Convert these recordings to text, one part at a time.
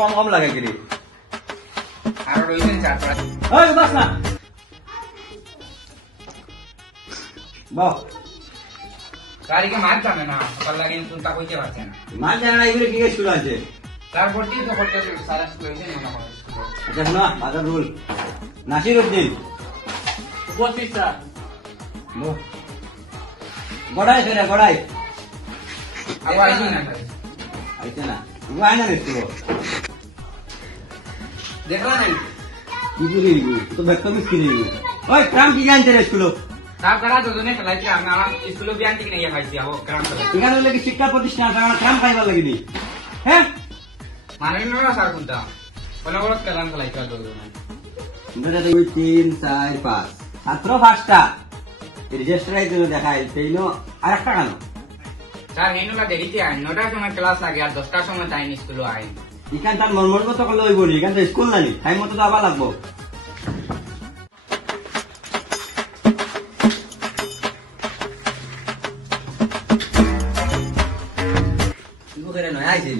কম কম লাগে কি আর রইছেন চারটা ওই বাস না বাহ গাড়িকে মার জানে না সকাল লাগে চিন্তা কইতে পারছে না মান জানা না এগুলো কি শুরু আছে তারপর কি তো করতে সারা স্কুলে মনে হয় আচ্ছা শোনা বাজার রুল নাসির উদ্দিন 25 টা গড়াই ফেরা গড়াই আবার আইছি না আইছে না ইগো আয় না নিস্তো দেখলা না কি বলি ইগো তো ব্যক্ত মিস্কিন ইগো ওই ক্রাম কি জানতে রে স্কুল তার করা দুজনে খেলাইছি আমি আমার স্কুলে বিয়ান থেকে নিয়ে খাইছি আবো গ্রাম খেলা এখানে হলে কি শিক্ষা প্রতিষ্ঠান আছে ক্রাম খাইবার লাগিনি হ্যাঁ মানে না স্যার কোনটা কোন বড় খেলান খেলাইছি দুজনে আমরা 2 3 4 5 ছাত্র পাঁচটা রেজিস্টার আইতে দেখাই সেইনো আরেকটা কেন স্যার হেনুলা দেরিতে আইন 9টার সময় ক্লাস লাগে আর 10টার সময় টাইম স্কুলে আইন এখান তার মন মতো করলে হইব নি এখান তো স্কুল নানি টাইম মতো তো আবার লাগবো ইগো করে নয় আইছে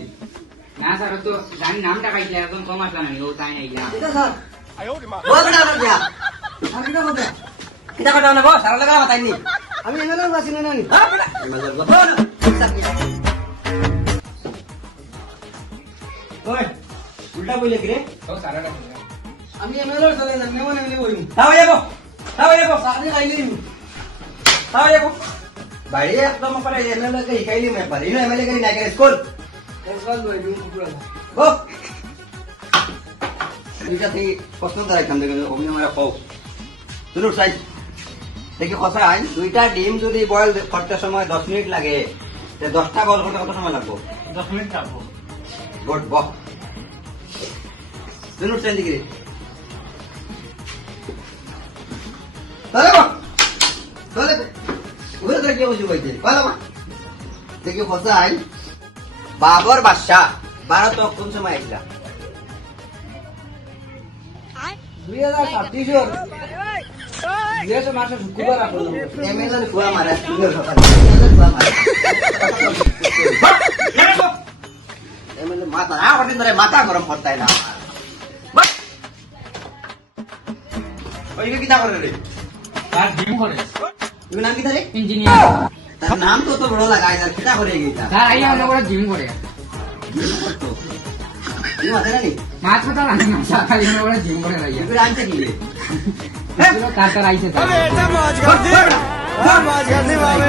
না স্যার তো জানি নামটা পাইছে এখন কম আসলাম আমি ও তাই নাই না এটা স্যার বল না না দিয়া আর কিটা কথা কিটা কথা না বস সারা লাগা মাতাইনি আমি এমএলএ আছি না নানি হ্যাঁ বেটা এমএলএ কথা না ওই উল্টা বইলে কি রে ও স্যারটা আমি এমএলএ চলে না মেমন এমএলএ বইম তাও যাবো সাথে খাইলিম তাও যাবো বাড়ি একদম পরে এমএলএ কে শিখাইলি মে পারি না এমএলএ কে না করে স্কুল একবার বইম পুরো ও এটা থেকে প্রশ্ন দাঁড়াই কাম দেখে অমনি আমরা পাও শুরু সাইজ দেখি কথা আইন দুইটা ডিম যদি বয়েল করতে সময় 10 মিনিট লাগে তে 10টা বয়েল করতে কত সময় লাগবে 10 মিনিট লাগবো গুড বক শুরু সাইজ দেখি তাহলে বক তাহলে ওরে তো কি বুঝি বইতে বলো মা দেখি কথা আইন বাবর বাদশা ভারত কোন সময় আইলা 2026 যেসব মাসে শুক্রবার আসলো এমএলএ ফুয়া মারা সুন্দর সকাল এমএলএ ফুয়া মারা এমএলএ মাথা না ওদিন ধরে মাথা গরম করতাই না ওই কি তা করে রে স্যার জিম করে তুমি নাম কি তারে ইঞ্জিনিয়ার তার নাম তো তো বড় লাগাই আর কিটা করে গিতা স্যার আইয়া হলো বড় জিম করে কি মাথা নানি মাছ কথা না স্যার খালি হলো বড় জিম করে আইয়া তুই আনতে কি রে কার কার আইছে স্যার বেটা মौज कर दे मौज करने वाले